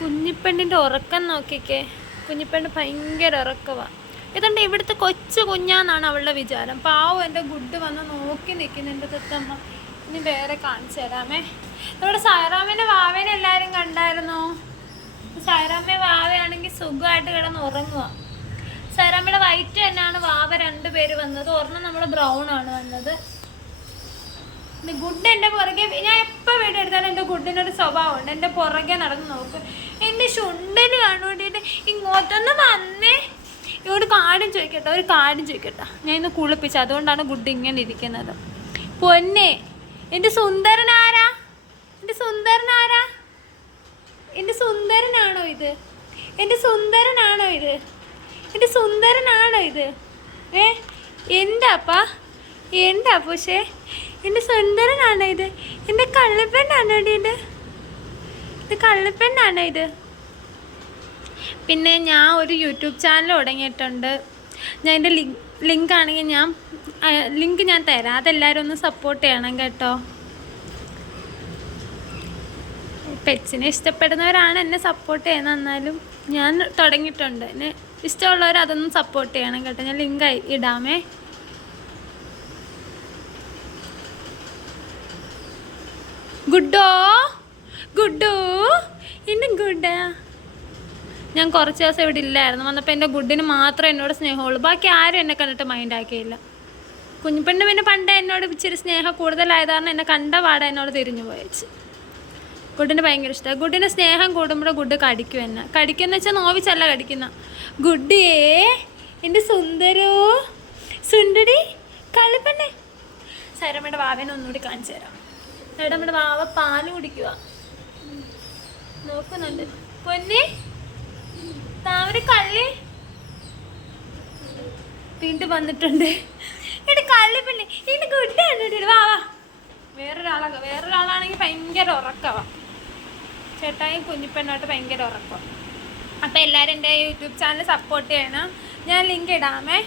കുഞ്ഞിപ്പെണ്ണിന്റെ ഉറക്കം നോക്കിക്കേ. കുഞ്ഞിപ്പെണ്ണ് ഭയങ്കര ഉറക്കമാണ് ഇതുണ്ട് ഇവിടുത്തെ കൊച്ചു കുഞ്ഞാന്നാണ് അവളുടെ വിചാരം. പാവം എന്റെ ഗുഡ് വന്ന് നോക്കി നിൽക്കുന്നുണ്ട് തെത്തമ്മ ഇനി വേറെ കാണിച്ചു തരാമേ. നമ്മുടെ സായറാമിന്റെ വാവേനെ എല്ലാവരും കണ്ടായിരുന്നോ? സായറാമ്മ വാവയാണെങ്കിൽ സുഖമായിട്ട് കിടന്ന് ഉറങ്ങുക സായറാമ്മയുടെ വൈറ്റ് തന്നെയാണ് വാവ രണ്ട് പേര് വന്നത്. ഒരെണ്ണം നമ്മൾ ബ്രൗൺ ആണ് വന്നത്. ഗുഡ് എന്റെ പുറകെ. ഞാൻ എന്റെ പുറകെ നടന്ന് നോക്കും. എന്റെ ചുണ്ടന് കണ്ടുകൊണ്ടിട്ട് ഇങ്ങോട്ടൊന്ന് വന്നേ. ഇവിടെ കാടും ചോദിക്കട്ടെ ഒരു കാടും ചോദിക്കട്ടെ. ഞാൻ ഇന്ന് കുളിപ്പിച്ചു അതുകൊണ്ടാണ് ഗുഡ് ഇങ്ങനെ ഇരിക്കുന്നത്. പൊന്നെ എന്റെ സുന്ദരനാരാ എന്റെ സുന്ദരൻ ആരാ? എന്റെ സുന്ദരനാണോ ഇത്? എന്റെ സുന്ദരനാണോ ഇത്? എന്റെ സുന്ദരനാണോ ഇത്? ഏ എന്താപ്പാ എന്താ പക്ഷേ എന്റെ സുന്ദരനാണോ ഇത്? എന്റെ കള്ളിപ്പണ്ണാണോ ഇത്? ഇത് കള്ളിപ്പെണ്ണാണ് ഇത്? പിന്നെ ഞാൻ ഒരു യൂട്യൂബ് ചാനൽ തുടങ്ങിയിട്ടുണ്ട്. ഞാൻ എന്റെ ലിങ്ക് ലിങ്ക് ആണെങ്കിൽ ഞാൻ ലിങ്ക് ഞാൻ തരാം. അതെല്ലാവരും ഒന്ന് സപ്പോർട്ട് ചെയ്യണം കേട്ടോ. പെറ്റ്സിനെ ഇഷ്ടപ്പെടുന്നവരാണ് എന്നെ സപ്പോർട്ട് ചെയ്യുന്നത് എന്നാലും ഞാൻ തുടങ്ങിയിട്ടുണ്ട്. എന്നെ ഇഷ്ടമുള്ളവർ അതൊന്നും സപ്പോർട്ട് ചെയ്യണം കേട്ടോ. ഞാൻ ലിങ്ക് ഇടാമേ. ഗുഡോ ഗുഡു? എന്റെ ഗുഡാ? ഞാൻ കുറച്ച് ദിവസം ഇവിടെ ഇല്ലായിരുന്നു. വന്നപ്പോൾ എന്റെ ഗുഡിന് മാത്രമേ എന്നോട് സ്നേഹമുള്ളൂ. ബാക്കി ആരും എന്നെ കണ്ടിട്ട് മൈൻഡ് ആക്കിയില്ല. കുഞ്ഞുപെണ്ണ് പിന്നെ പണ്ട് എന്നോട് ഇച്ചിരി സ്നേഹം കൂടുതലായത് കാരണം എന്നെ കണ്ട പാടെ എന്നോട് തിരിഞ്ഞു പോയച്ച്. ഗുഡിന് ഭയങ്കര ഇഷ്ടമാണ് ഗുഡിന് സ്നേഹം കൂടുമ്പോൾ ഗുഡ് കടിക്കും എന്നെ. കടിക്കുന്ന വെച്ചാൽ നോവിച്ചല്ല കടിക്കുന്ന. ഗുഡിയേ എന്റെ സുന്ദരോ. സുന്ദരി കളിപ്പണ്ണേ സൈറമ്മയുടെ വാവേനെ ഒന്നുകൂടി കാണിച്ചു തരാം. സൈറമ്മയുടെ വാവ പാൽ കുടിക്കുക നോക്കുന്നുണ്ട്. പൊന്നി താമര കള്ളി. വീണ്ടും വന്നിട്ടുണ്ട്. എടി കള്ളി പിന്നെ ഇത് ഗുഡ് വാ വാ. വേറൊരാളൊക്കെ വേറൊരാളാണെങ്കിൽ ഭയങ്കര ഉറക്കവാ ചേട്ടായും കുഞ്ഞിപ്പെണ്ണായിട്ട് ഭയങ്കര ഉറക്കം. അപ്പോൾ എല്ലാവരും എന്റെ യൂട്യൂബ് ചാനൽ സപ്പോർട്ട് ചെയ്യണം. ഞാൻ ലിങ്ക് ഇടാമേ.